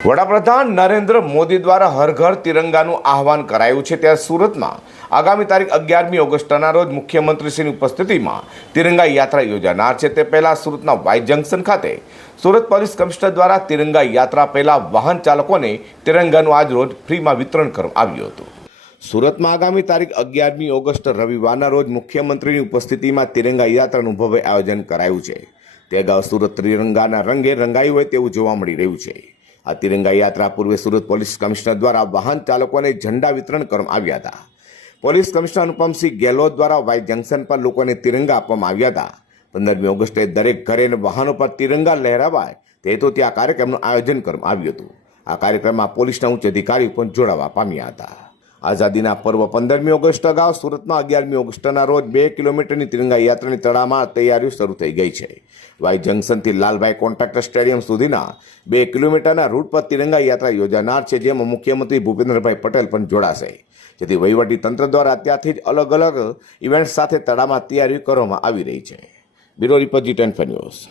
વડાપ્રધાન નરેન્દ્ર મોદી દ્વારા હર ઘર તિરંગાનું આહવાન કરાયું છે। ત્યારે સુરતમાં આગામી તારીખ 11મી ઓગસ્ટના રોજ મુખ્યમંત્રીશ્રીની ઉપસ્થિતિમાં તિરંગા યાત્રા યોજાનાર છે। તે પહેલા સુરતના વાય જંકશન ખાતે સુરત પોલીસ કમિશનર દ્વારા તિરંગા યાત્રા પહેલા વાહન ચાલકોને તિરંગાનું આજ રોજ ફ્રીમાં વિતરણ કરવામાં આવ્યું હતું। સુરતમાં આગામી તારીખ 11મી ઓગસ્ટ રવિવારના રોજ મુખ્યમંત્રીની ઉપસ્થિતિમાં તિરંગા યાત્રાનું ભવ્ય આયોજન કરાયું છે। તે અગાઉ સુરત તિરંગાના રંગે રંગાયું હોય તેવું જોવા મળી રહ્યું છે। આ તિરંગા યાત્રા પૂર્વે સુરત પોલીસ કમિશનર દ્વારા વાહન ચાલકોને ઝંડા વિતરણ કરવામાં આવ્યા હતા। પોલીસ કમિશનર અનુપમસિંહ ગેહલોત દ્વારા વાય જંકશન પર લોકોને તિરંગા આપવામાં આવ્યા હતા। 15મી ઓગસ્ટે દરેક ઘરે અને વાહનો પર તિરંગા લહેરાવાય તે હેતુથી આ કાર્યક્રમનું આયોજન કરવામાં આવ્યું હતું। આ કાર્યક્રમમાં પોલીસના ઉચ્ચ અધિકારીઓ પણ જોડાવા પામ્યા હતા। આઝાદીના પર્વ 15મી ઓગસ્ટ અગાઉ સુરતમાં 11મી ઓગસ્ટના રોજ 2 કિલોમીટરની તિરંગા યાત્રાની તડામાર તૈયારીઓ શરૂ થઈ ગઈ છે। વાય જંકશનથી લાલભાઈ કોન્ટ્રાક્ટર સ્ટેડિયમ સુધીના 2 કિલોમીટરના રૂટ પર તિરંગા યાત્રા યોજાનાર છે, જેમાં મુખ્યમંત્રી ભૂપેન્દ્રભાઈ પટેલ પણ જોડાશે, જેથી વહીવટી તંત્ર દ્વારા અત્યારથી જ અલગ અલગ ઇવેન્ટ્સ સાથે તડામાર તૈયારીઓ કરવામાં આવી રહી છે। Bureau report G10 news.